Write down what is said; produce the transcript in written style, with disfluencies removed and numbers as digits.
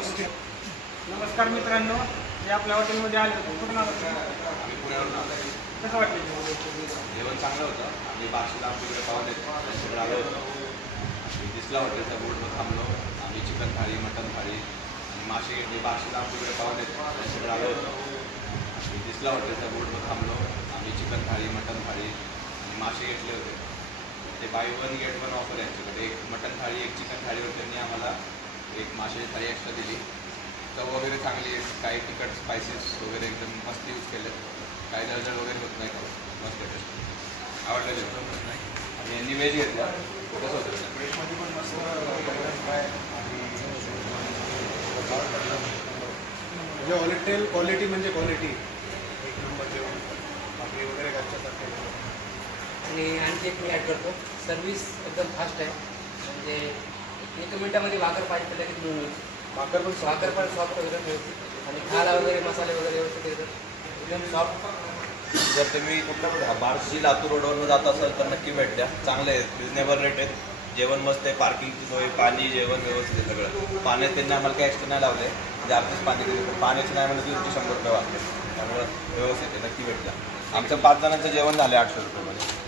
नमस्कार मित्रांनो, मी आपल्या हॉटेलमध्ये आलो होतो. कुठून आलो होतो? आम्ही पुण्यावरून आलो. कसं वाटलं? जेवण चांगलं होतं. आम्ही बार्शीला आमच्याकडे पाहुणे त्याच्याकडे आलो होतो. दिसला हॉटेलचा बोर्डवर थांबलो. आम्ही चिकन थाळी, मटन थाळी आणि मासे घेतले. बार्शीला आमच्याकडे पाहुणे त्याच्याकडे आलो होतो. दिसला हॉटेलचा बोर्डवर थांबलो. आम्ही चिकन थाळी, मटन थाळी आणि मासे घेतले होते. ते by one get one offer आहे आमच्याकडे. एक मटन थाळी, एक चिकन थाळीवर त्यांनी आम्हाला एक माशाची थाळी एक्स्ट्रा दिली. चव वगैरे चांगली आहे. काही तिखट स्पायसेस वगैरे एकदम मस्त यूज केले. काही जळजळ वगैरे होत नाही का, मस्त टेस्ट आवडलं जेवण. आणि यांनी व्हेज घेतलं. कसं होतं व्हेजमध्ये पण मस्त फ्राय आणि म्हणजे हॉटेल क्वालिटी म्हणजे क्वालिटी एक नंबर जेवण. बाकी वगैरे घरच्यासारखे. आणि आणखी एक मी ॲड करतो, सर्विस एकदम फास्ट आहे. म्हणजे 1 मिनिटामध्ये भाकर पाहिजे लगेच मिळून येईल. भाकर पण सॉफ्ट वगैरे व्यवस्थित आणि खायला वगैरे मसाले वगैरे व्यवस्थित येतात, एकदम सॉफ्ट. जर तुम्ही कुठं बार्शी लातूर रोडवरून जात असाल तर नक्की भेट द्या. चांगले आहेत, रिजनेबल रेट आहेत. जेवण मस्त आहे, पार्किंगची सोय, पाणी, जेवण व्यवस्थित आहे सगळं. पाण्यात त्यांनी आम्हाला काही एक्स्ट्रा नाही लावले. म्हणजे आपलीच पाणी दिली तर पाण्याचं नाही म्हणलं की 100 रुपये वाटले. त्यामुळे व्यवस्थित आहे, नक्की भेट द्या. आमचं 5 जणांचं जेवण झालं 800 रुपयामध्ये.